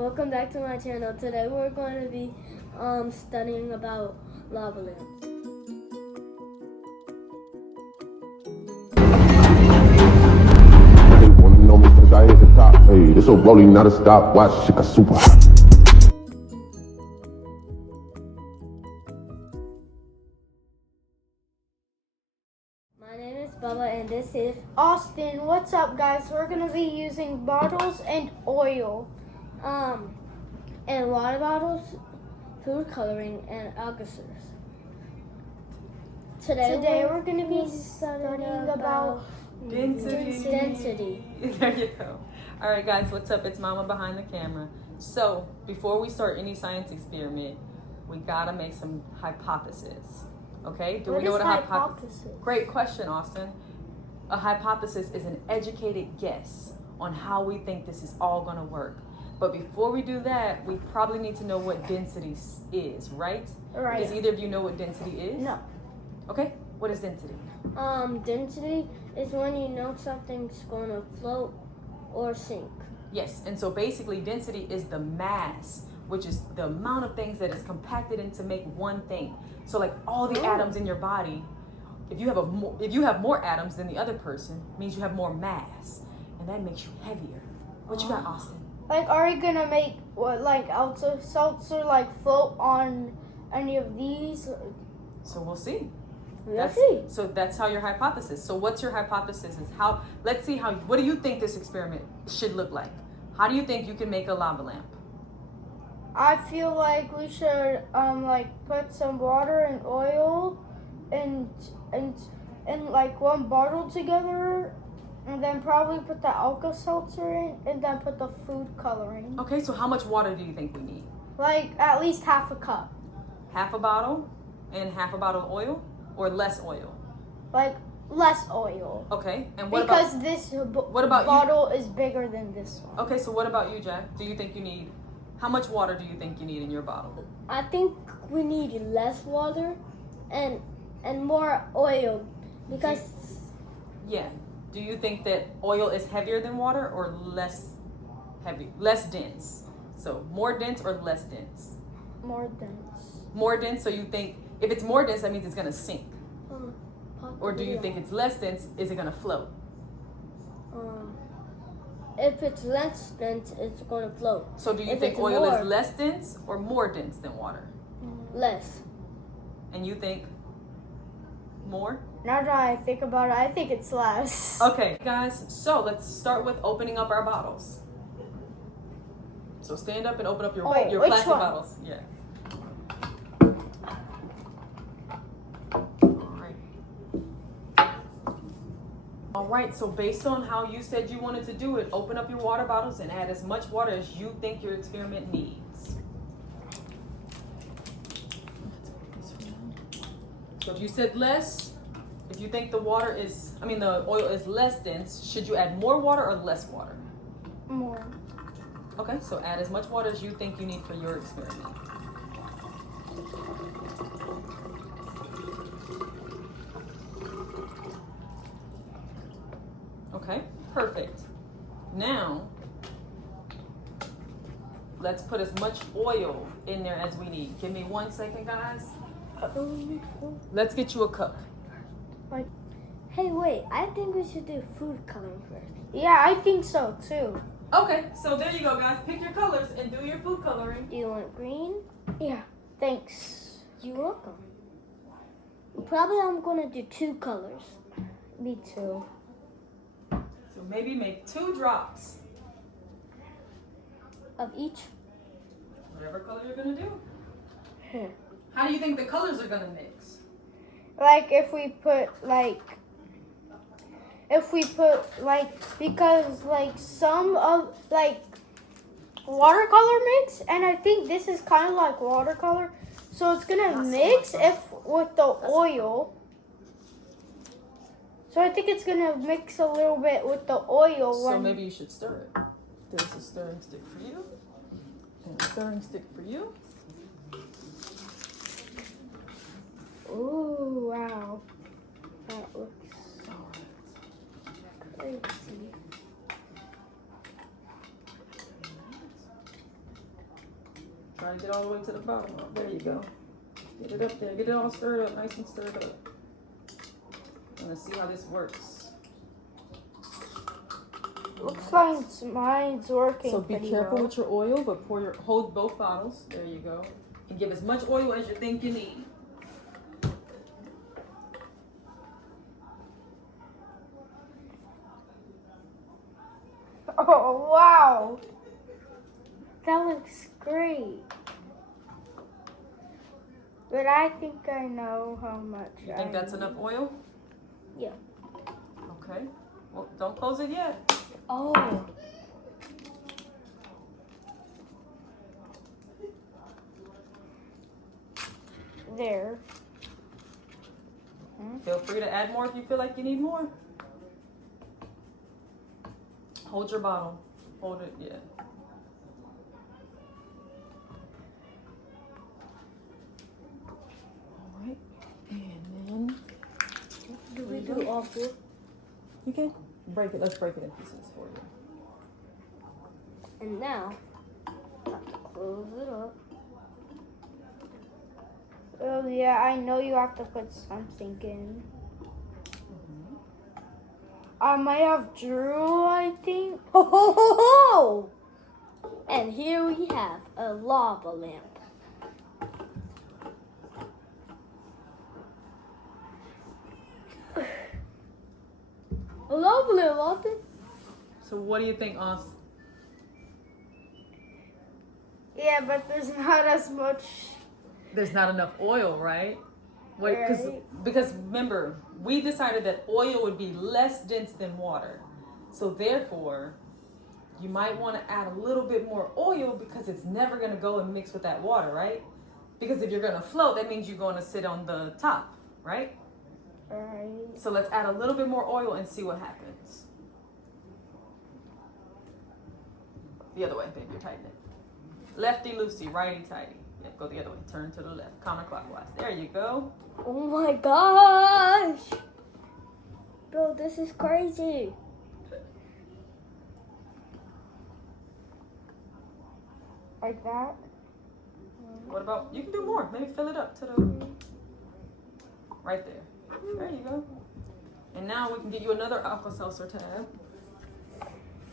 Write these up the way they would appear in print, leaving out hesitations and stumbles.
Welcome back to my channel. Today we're going to be studying about lava lamps. They wanna know me 'cause I hit the top. Hey, this old rolling not a stopwatch. Shit got super hot. My name is Bubba and this is Austin. What's up, guys? We're gonna be using bottles and oil. and water bottles, food coloring, and Alka-Seltz. Today we're gonna be studying about density. There you go. All right, guys, what's up? It's Mama behind the camera. So, before we start any science experiment, we gotta make some hypotheses. Okay? Do we know what a hypothesis? Great question, Austin. A hypothesis is an educated guess on how we think this is all gonna work. But before we do that, we probably need to know what density is, right? Right. Does either of you know what density is? No. Okay. What is density? Density is when you know something's going to float or sink. Yes, and so basically density is the mass, which is the amount of things that is compacted into make one thing. So like all the atoms in your body, if you have more atoms than the other person, means you have more mass, and that makes you heavier. What you got, Austin? Like, are you gonna make what, like, Alka-Seltzer, like, float on any of these? So we'll see. Let's see. So that's how your hypothesis. So what's your hypothesis? Is how? Let's see how. What do you think this experiment should look like? How do you think you can make a lava lamp? I feel like we should like put some water and oil and like one bottle together, and then probably put the Alka-Seltzer in, and then put the food coloring. Okay, so how much water do you think we need? Like at least half a cup. Half a bottle and half a bottle of oil, or less oil? Like less oil. Okay, and what Because about this about you? bottle is bigger than this one. Okay, so what about you, Jack? Do you think you need, how much water do you think you need in your bottle? I think we need less water and more oil because Yeah. Do you think that oil is heavier than water or less heavy, less dense? So more dense or less dense? More dense. More dense, so you think if it's more dense, that means it's gonna sink. Or do you yeah. think it's less dense, is it gonna float? If it's less dense, it's going to float. So do you If think it's oil more- is less dense or more dense than water? Less. And you think more? Now that I think about it, I think it's less. Okay, guys, so let's start with opening up our bottles. So stand up and open up your Wait, your which plastic one? bottles. Yeah. All right, so based on how you said you wanted to do it, open up your water bottles and add as much water as you think your experiment needs. So if you said less, if you think the oil is less dense, should you add more water or less water? More. Okay, so add as much water as you think you need for your experiment. Okay, perfect. Now, let's put as much oil in there as we need. Give me 1 second, guys. Let's get you a cup. Hey, wait. I think we should do food coloring first. Yeah, I think so too. Okay, so there you go, guys. Pick your colors and do your food coloring. Do you want green? Yeah. Thanks. You're welcome. Probably I'm going to do 2 colors. Me too. So maybe make 2 drops. Of each? Whatever color you're gonna do. Hmm. How do you think the colors are gonna mix? Like if we put because like some of like watercolor mix, and I think this is kind of like watercolor, so it's gonna mix with the oil. So I think it's gonna mix a little bit with the oil. So maybe you should stir it. There's a stirring stick for you, and a stirring stick for you. Ooh, wow. That looks crazy. Try to get all the way to the bottom. Oh, there you go. Get it up there. Get it all stirred up, nice and stirred up. And let's see how this works. Looks like mine's working. So be pretty careful well. with your oil, but hold both bottles. There you go. And give as much oil as you think you need. Oh, wow. That looks great. But I think I know how much. You think that's enough oil? Yeah. Okay. Well, don't close it yet. Oh. There. Feel free to add more if you feel like you need more. Hold your bottle. Hold it, yeah. All right. And then Do we do all four? you can break it. Let's break it in pieces for you. And now, I have to close it up. Oh, yeah, I know you have to put something in. I might have Drew, I think. Ho ho ho ho! And here we have a lava lamp. A lava lamp, Austin. So what do you think, Oz? Yeah, but there's not as much. There's not enough oil, right? Wait, Right. because remember, we decided that oil would be less dense than water. So therefore, you might want to add a little bit more oil because it's never going to go and mix with that water, right? Because if you're going to float, that means you're going to sit on the top, right? Right. So let's add a little bit more oil and see what happens. The other way, babe, you're tighten it. Lefty loosey, righty tighty. Yep, go the other way. Turn to the left, counterclockwise. There you go. Oh my gosh! Bro, this is crazy. Like that. What about, you can do more. Maybe fill it up to the, right there. There you go. And now we can get you another Alka-Seltzer tab.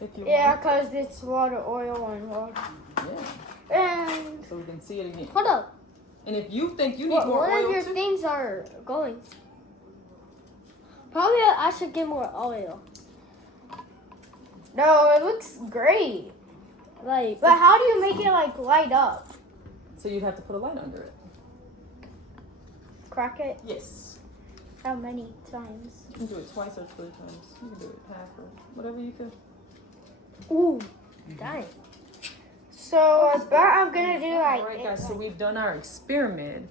If you Yeah, want. because it's water, oil, and water. Yeah. And So we can see it again. Hold up. And if you think you need What, more one of oil your too, things are going. Probably I should get more oil. no, it looks great. Like, But how do you make it like light up? so you'd have to put a light under it. Crack it? Yes. How many times? You can do it twice or 3 times. You can do it half or whatever you feel. ooh, dang. So I bet I'm gonna do like. All right, guys, so we've done our experiment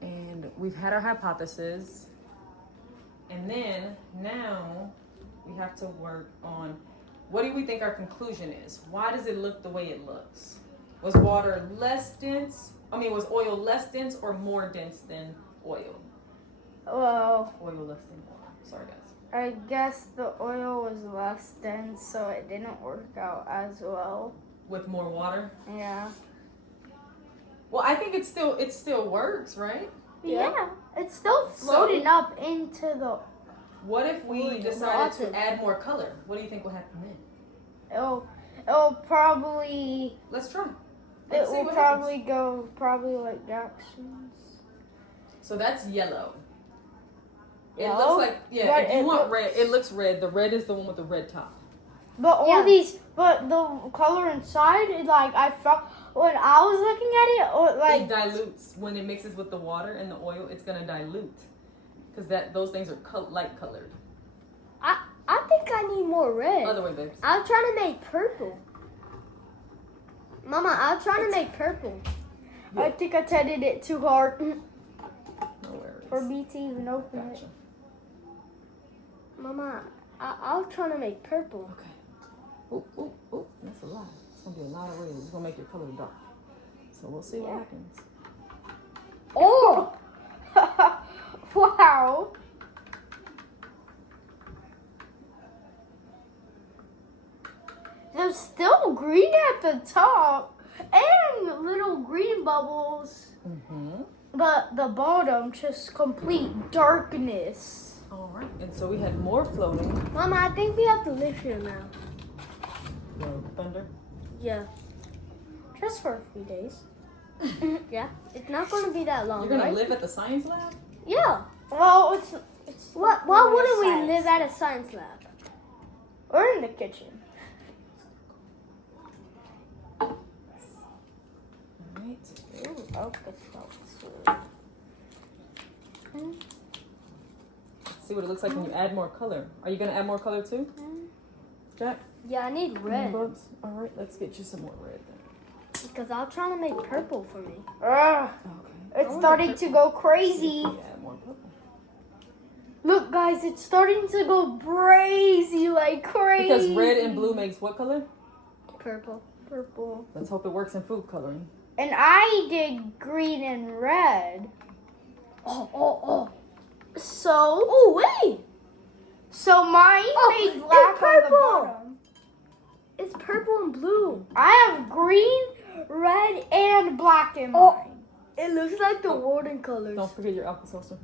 and we've had our hypothesis. And then now we have to work on what do we think our conclusion is? Why does it look the way it looks? Was water less dense? Was oil less dense or more dense than oil? Well, Oil less than water. Sorry, guys. I guess the oil was less dense, so it didn't work out as well. With more water? Yeah. Well, I think it still works, right? Yeah. It's still floating up into the. What if we Oil, decided water. to add more color? What do you think will happen then? It'll probably. Let's try. It Let's see will what probably happens. go like Jackson's. So that's yellow. It Yellow? looks like, yeah, But if you it want looks- red, it looks red. The red is the one with the red top. But all these, but the color inside, I felt when I was looking at it, or It dilutes when it mixes with the water and the oil. It's gonna dilute because those things are light colored. I think I need more red. Other way, babes. I'm trying to make purple. Mama, I'm trying to make purple. I think I tinted it too hard No worries. for me to even open it. Gotcha. Mama, I'm trying to make purple. Okay. Oh, that's a lot. It's gonna be a lot of red. It's gonna make your color dark. So we'll see what happens. Oh! Wow. There's still green at the top. and little green bubbles. Mm-hmm. But the bottom just complete darkness. All right. And so we had more floating. Mama, I think we have to live here now. Thunder. Yeah. Just for a few days. Yeah. It's not gonna be that long, You're gonna right? live at the science lab? Yeah. Well, it's Why really wouldn't we science. live at a science lab? Or in the kitchen. All right. Ooh, okay, so Let's see what it looks like when you add more color. Are you gonna add more color too, Jack? Yeah, I need red Bugs? All right, let's get you some more red then. because I'm trying to make purple for me. Okay. It's starting to go crazy. Yeah, more purple. Look, guys, it's starting to go crazy, like crazy. Because red and blue makes what color? Purple. Purple. Let's hope it works in food coloring. And I did green and red. Oh. So, Oh, wait. so mine made it's black on the purple. bottom. It's purple and blue. I have green, red, and black in Oh. mine. It looks like the warden colors. Don't forget your Alka-Seltzer.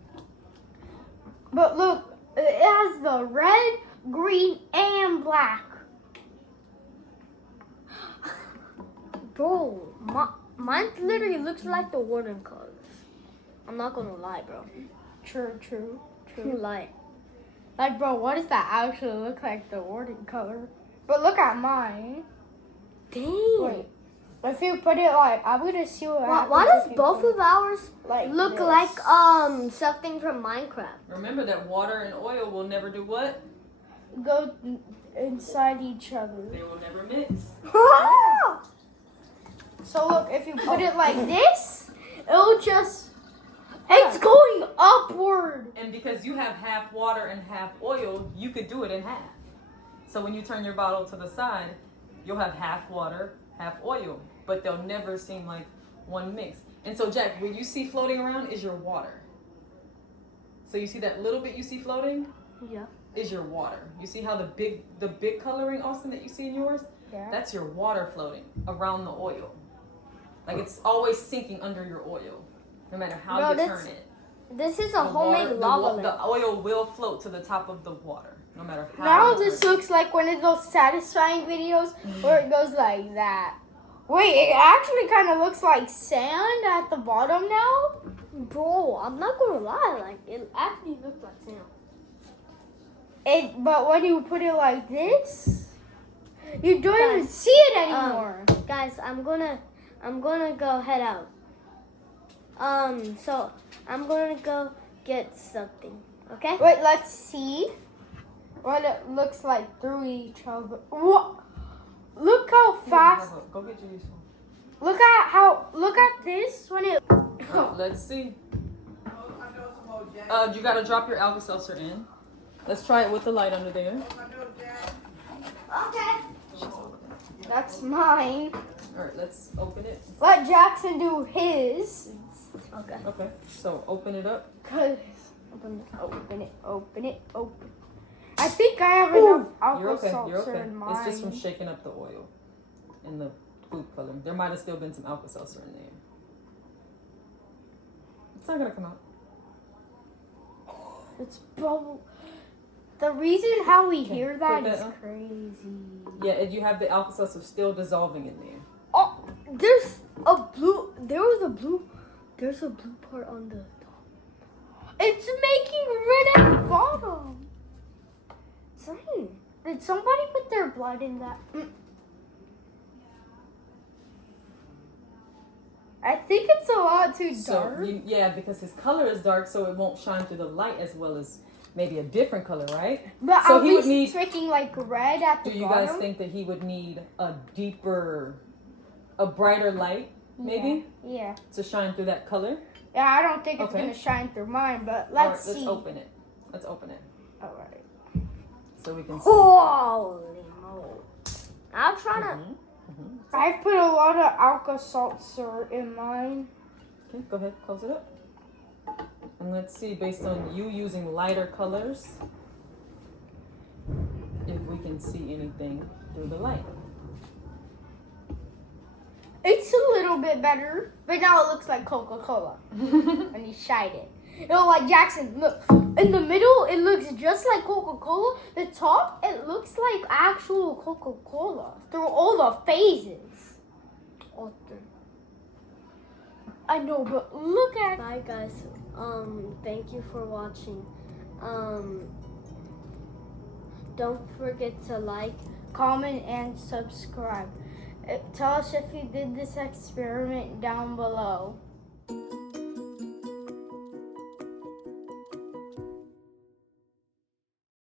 But look, it has the red, green, and black. Bro, mine literally looks like the warden colors. I'm not gonna lie, bro. True. You lie. Like, bro, what does that actually look like, the warden color? But look at mine. Dang. Wait. If you put it like, I'm gonna see what happens. Why if does you both put of ours it like look this. like something from Minecraft? Remember that water and oil will never do what? Go inside each other. They will never mix. So look, if you put it like this, it'll just, it's going upward. And because you have half water and half oil, you could do it in half. So when you turn your bottle to the side, you'll have half water, half oil, but they'll never seem like one mix. And so Jack, what you see floating around is your water. So you see that little bit you see floating Yeah. is your water. You see how the big coloring, Austin, that you see in yours? Yeah. That's your water floating around the oil. Like it's always sinking under your oil, no matter how Bro, you this- turn it. This is a The homemade water- lava lake. the oil will float to the top of the water, no matter how. Now you this turn it. looks like one of those satisfying videos where it goes like that. Wait, it actually kind of looks like sand at the bottom now. Bro, I'm not gonna lie, like it actually looks like sand. But when you put it like this, you don't even see it anymore. Guys, I'm gonna go head out. So I'm gonna go get something. Okay? Wait, let's see what it looks like through each other. What? Look how fast. Go get your useful. Look at this when it. Let's see. You gotta drop your Alka-Seltzer in. Let's try it with the light under there. Okay. That's mine. All right, let's open it. Let Jackson do his. Okay. Okay, so open it up. Cause open it. I think I have enough You're okay. Alka-Seltzer You're okay. in mine. It's just from shaking up the oil and the food color. There might have still been some Alka-Seltzer in there. It's not gonna come out. It's probably the reason how we hear that put is that on. crazy. Yeah, and you have the Alka-Seltzer still dissolving in there. Oh, there's a blue. There's a blue part on the top. It's making red at the bottom. Same. Did somebody put their blood in that? I think it's a lot too dark. So yeah, because his color is dark, so it won't shine through the light as well as maybe a different color, right? But so at he least would need- it's making like red at the Do you bottom. guys think that he would need a brighter light, maybe, Yeah. to shine through that color? Yeah, I don't think it's Okay. gonna shine through mine, but All right, let's see. let's open it. Let's open it All right. so we can see. Holy moly! I'm trying to. Mhm. I put a lot of Alka-Seltzer in mine. Okay, go ahead, close it up. And let's see, based on you using lighter colors, if we can see anything through the light. It's a little bit better, but now it looks like Coca-Cola when you shine it. You know, like Jackson, look. In the middle, it looks just like Coca-Cola. The top, it looks like actual Coca-Cola through all the phases. I know, but look at. Bye guys. Thank you for watching. Don't forget to like, Comment and subscribe. Tell us if you did this experiment down below.